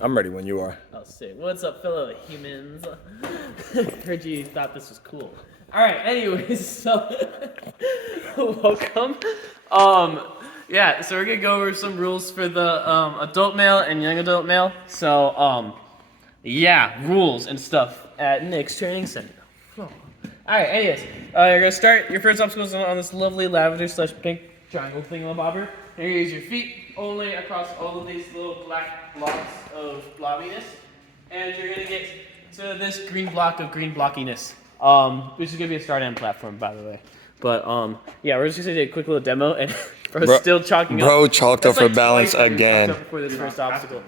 I'm ready when you are. Oh, sick. What's up, fellow humans? Heard you thought this was cool. Alright, anyways, so welcome. Yeah, so we're gonna go over some rules for the adult male and young adult male. So, yeah, rules and stuff at Nick's Training Center. Alright, anyways, you're gonna start. Your first obstacle is on this lovely lavender / pink triangle thingamabobber. You're gonna use your feet only across all of these little black blocks of blobbiness. And you're gonna get to this green block of green blockiness. Which is gonna be a start end platform, by the way. But yeah, we're just gonna do a quick little demo, and bro's still chalking up. Bro chalked up That's for balance twice that we again. chalked up before this first obstacle.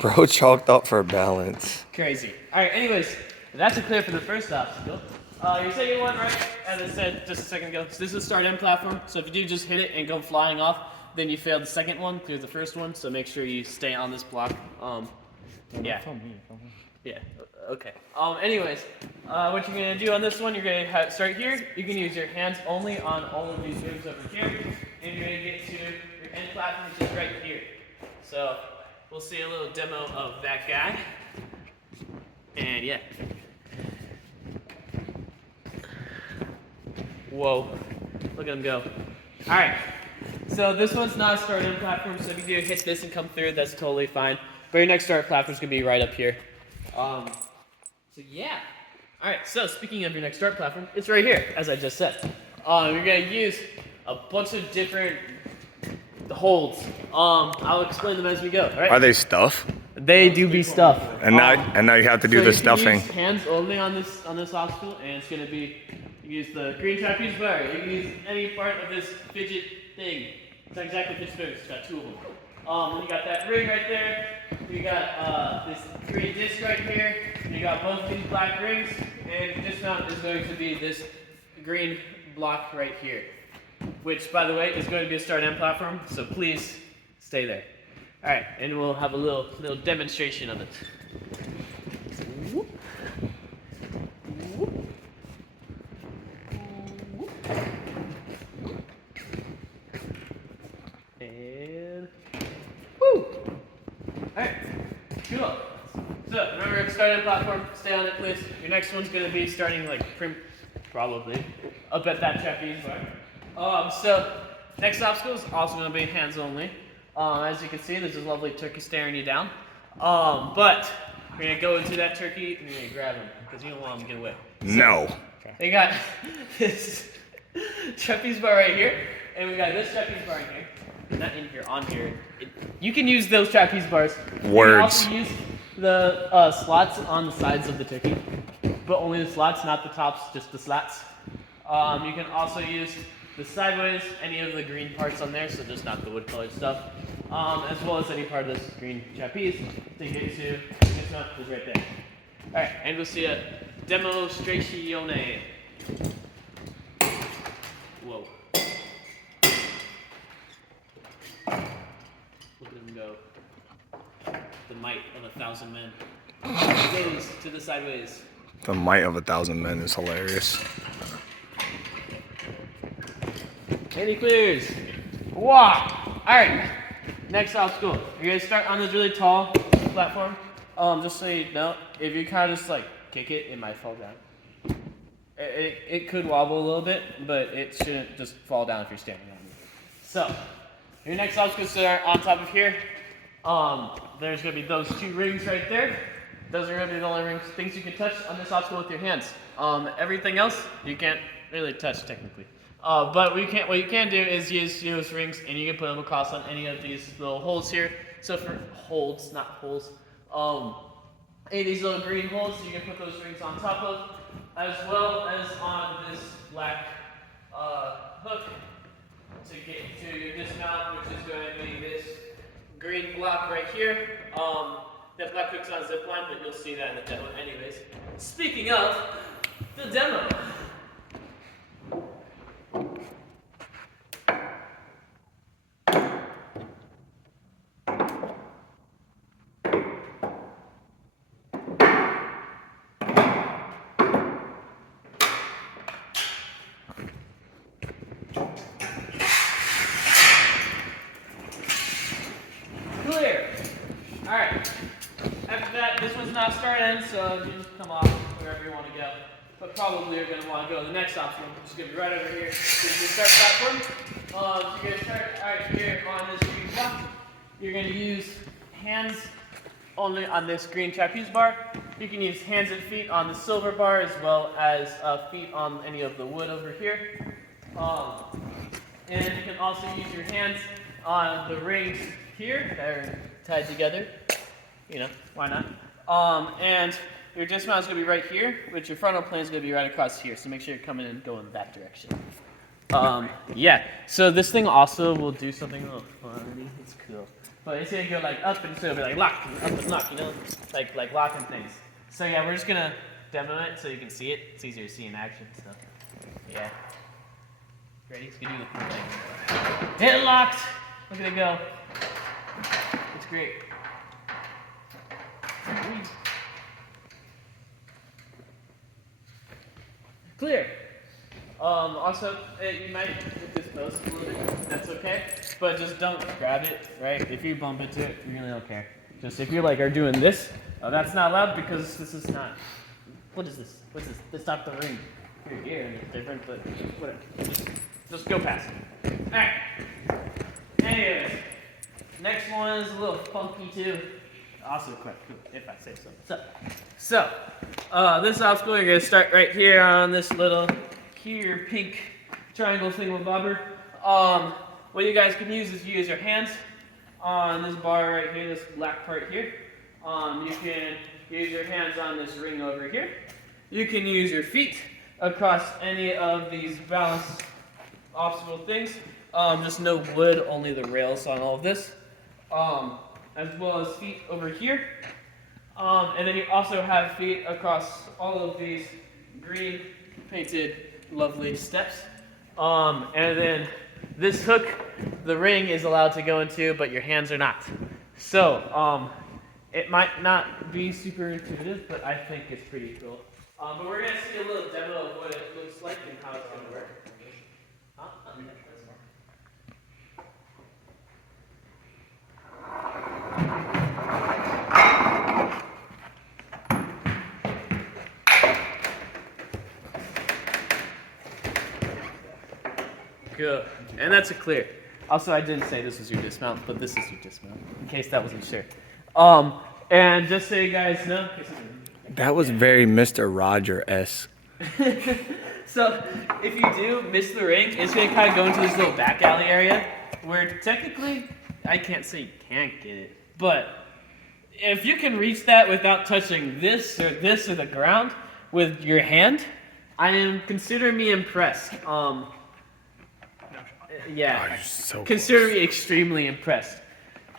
Bro chalked up for balance. Crazy. Alright, anyways, that's a clear for the first obstacle. Your second one, right, as I said just a second ago, so this is a start end platform. So if you do just hit it and go flying off, then you failed the second one, clear the first one. So make sure you stay on this block. Yeah. Yeah. Okay. Anyways, what you're gonna do on this one, you're gonna start here. You can use your hands only on all of these rings over here, and you're gonna get to your end platform, which is right here. So we'll see a little demo of that guy. And yeah. Whoa. Look at him go. Alright. So this one's not a start-in platform, so if you do hit this and come through, that's totally fine. But your next start platform's gonna be right up here. So yeah. Alright, so speaking of your next start platform, it's right here, as I just said. You're gonna use a bunch of different holds. I'll explain them as we go, alright? Are they stuff? They do be stuff. And now you have to do so the you stuffing. Can use hands only on this obstacle, and it's gonna be you use the green trapeze bar. You can use any part of this fidget thing. It's not exactly fidget spinners. It's got two of them. Then you got that ring right there. You got this green disc right here. You got both of these black rings, and dismount is going to be this green block right here, which, by the way, is going to be a start end platform. So please stay there. All right, and we'll have a little demonstration of it. And woo! Alright, cool. So remember, it's start end platform, stay on it please. Your next one's gonna be starting like probably up at that trapeze bar. So next obstacle is also gonna be hands only. As you can see, there's this lovely turkey staring you down. But we're gonna go into that turkey and you're gonna grab him because you don't want him to get away. No. They got this trapeze bar right here, and we got this trapeze bar in here. Not in here, on here. You can use those trapeze bars. Words. You can also use the slots on the sides of the turkey, but only the slots, not the tops, just the slats. You can also use the sideways, any of the green parts on there, so just not the wood colored stuff, as well as any part of this green trapeze to get to this one is right there. Alright, and we'll see a demonstratione. Whoa. Look at him go. The might of 1,000 men. Gaze to the sideways. The might of 1,000 men is hilarious. And he clears. Wow. Alright. Next obstacle. You're gonna start on this really tall platform. Just so you know, if you kind of just like kick it, it might fall down. It could wobble a little bit, but it shouldn't just fall down if you're standing on it. So, your next obstacle is on top of here. There's gonna be those two rings right there. Those are gonna be the only things you can touch on this obstacle with your hands. Everything else you can't really touch technically. But what you can do is use those rings, and you can put them across on any of these little holes here. So for holds, not holes, any of these little green holes, you can put those rings on top of, as well as on this black hook to get to your dismount, which is going to be this green block right here. That black hook's on a zip line, but you'll see that in the demo anyways. Speaking of the demo. Clear. All right. that, this one's not start end, so you just come off wherever you want to go. But probably you're going to want to go to the next obstacle, which is going to be right over here. So you start platform. So you're going to start right here on this green block. You're going to use hands only on this green trapeze bar. You can use hands and feet on the silver bar, as well as feet on any of the wood over here. And you can also use your hands on the rings here that are tied together. You know, why not? And your dismount is going to be right here, which your frontal plane is going to be right across here. So make sure you're coming and going that direction. Yeah, so this thing also will do something a little funny. It's cool. But it's going to go like up and so it'll be like lock, up and lock, you know? Like locking things. So yeah, we're just going to demo it so you can see it. It's easier to see in action, so yeah. Ready? It's going to do the cool thing. Hit locked! Look at it go. It's great. Clear. Also, you might hit this post a little bit. That's okay, but just don't grab it, right? If you bump into it, you really don't care. Just if you like are doing this, that's not allowed because this is not. What is this? What's this? It's not the ring. You're here and it's different, but whatever. Just go past it. All right. Anyways, next one is a little funky too. Also quite cool, if I say so. So, this obstacle, you're going to start right here on this little, here, pink triangle thingamabobber. What you guys can use is use your hands on this bar right here, this black part here. You can use your hands on this ring over here. You can use your feet across any of these balance obstacle things. Just no wood, only the rails on all of this. As well as feet over here. And then you also have feet across all of these green painted lovely steps. And then this hook, the ring is allowed to go into, but your hands are not. So it might not be super intuitive, but I think it's pretty cool. But we're going to see a little demo of what it looks like and how it's going to work. Good. And that's a clear. Also, I didn't say this was your dismount, but this is your dismount, in case that wasn't sure. And just so you guys know. That was very Mr. Roger-esque. So, if you do miss the ring, it's going to kind of go into this little back alley area, where technically, I can't say you can't get it, but if you can reach that without touching this or the ground with your hand, consider me impressed. Yeah, Oh, so consider me extremely impressed.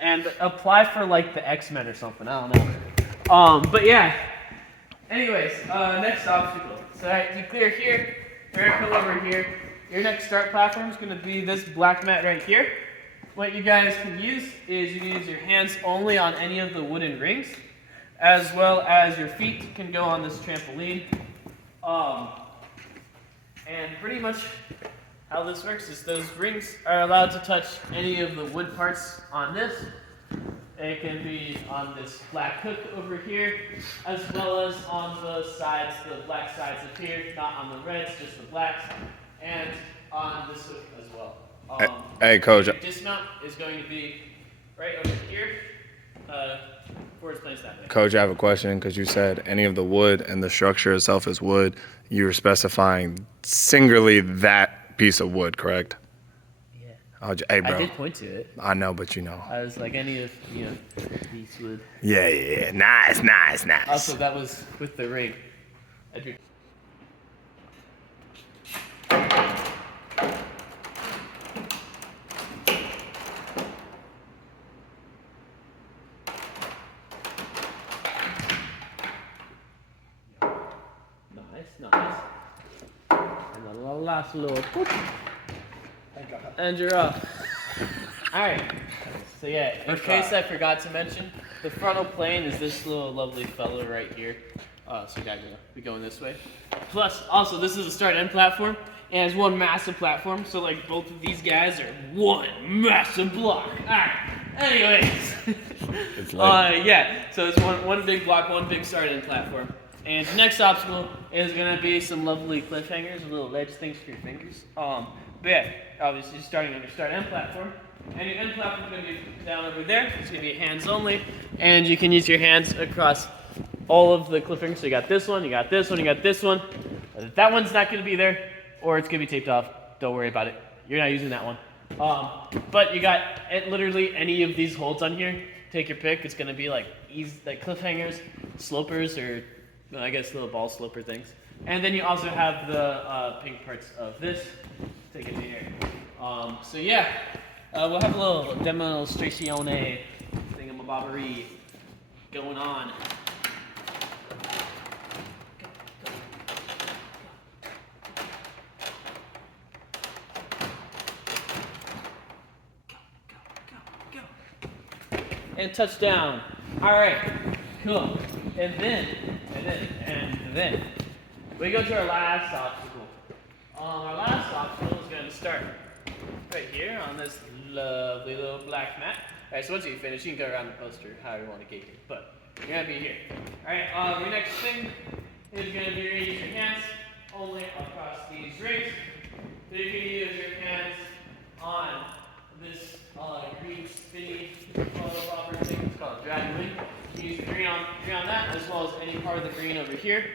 And apply for like the X-Men or something, I don't know. But yeah, anyways, next obstacle. So you clear here, you're gonna come over here. Your next start platform is gonna be this black mat right here. What you guys can use is you can use your hands only on any of the wooden rings, as well as your feet can go on this trampoline. And pretty much how this works is those rings are allowed to touch any of the wood parts on this. It can be on this black hook over here, as well as on the sides, the black sides up here, not on the reds, just the blacks, and on this hook as well. Hey, Coach. Your dismount is going to be right over here. Forward place that way. Coach, I have a question because you said any of the wood and the structure itself is wood. You were specifying singularly that piece of wood, correct? Yeah. Hey, bro. I did point to it. I know, but you know. I was like any of, these would. Yeah. Nice. Also, that was with the ring. Nice. And the last little whoop. And you're up. Alright. So yeah, in case I forgot to mention, the frontal plane is this little lovely fellow right here. So you gotta be going this way. Plus, also, this is a start-end platform, and it's one massive platform, so like both of these guys are one massive block. Alright, anyways. It's like Yeah, so it's one big block, one big starting platform. And the next obstacle is gonna be some lovely cliffhangers, little ledge things for your fingers. But yeah, obviously starting on your start end platform. And your end platform is gonna be down over there. It's gonna be hands only. And you can use your hands across all of the cliffhangers. So you got this one, you got this one, you got this one. That one's not gonna be there, or it's gonna be taped off. Don't worry about it. You're not using that one. But you got literally any of these holds on here. Take your pick. It's gonna be like easy, like cliffhangers, slopers, or well, I guess little ball sloper things. And then you also have the pink parts of this. Take it in here. So yeah, we'll have a little demonstration thingamabobbery going on. And touchdown. All right, cool. And then we go to our last obstacle. Our last obstacle is going to start right here on this lovely little black mat. All right, so once you finish, you can go around the poster however you want to gauge it, but you're going to be here. All right, your next thing is going to be to use your hands only across these rings. So you can use your hands on this green spinny bobber thing. It's called Dragon Wing. You can use the green on that as well as any part of the green over here.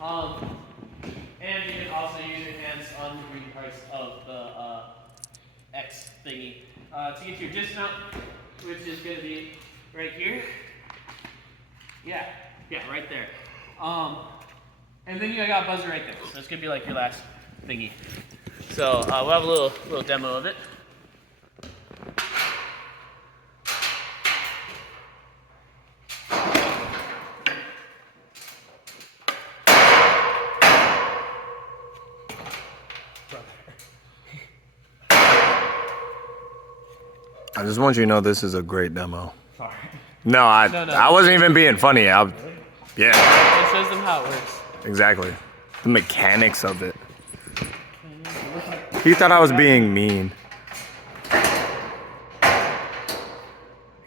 And you can also use your hands on the green parts of the X thingy. To get your dismount, which is going to be right here. Yeah, right there. And then you got a buzzer right there. So it's going to be like your last thingy. So we'll have a little demo of it. I just want you to know this is a great demo. Sorry. No, I wasn't even being funny. Yeah, It shows them how it works. exactly. The mechanics of it. He thought I was being mean.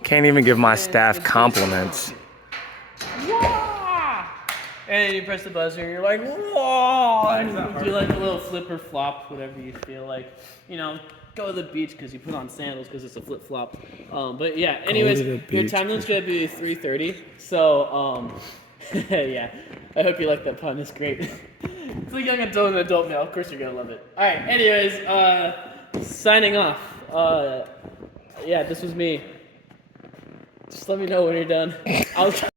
Can't even give my staff compliments. Yeah! And then you press the buzzer and you're like, whoa! And you do like a little flip or flop, whatever you feel like. You know, go to the beach because you put on sandals because it's a flip flop. But yeah, anyways, your time limit's gonna be 3:30. So yeah, I hope you like that pun. It's great. It's like young adult and adult male. Of course you're gonna love it. All right. Anyways, signing off. Yeah, this was me. Just let me know when you're done. I'll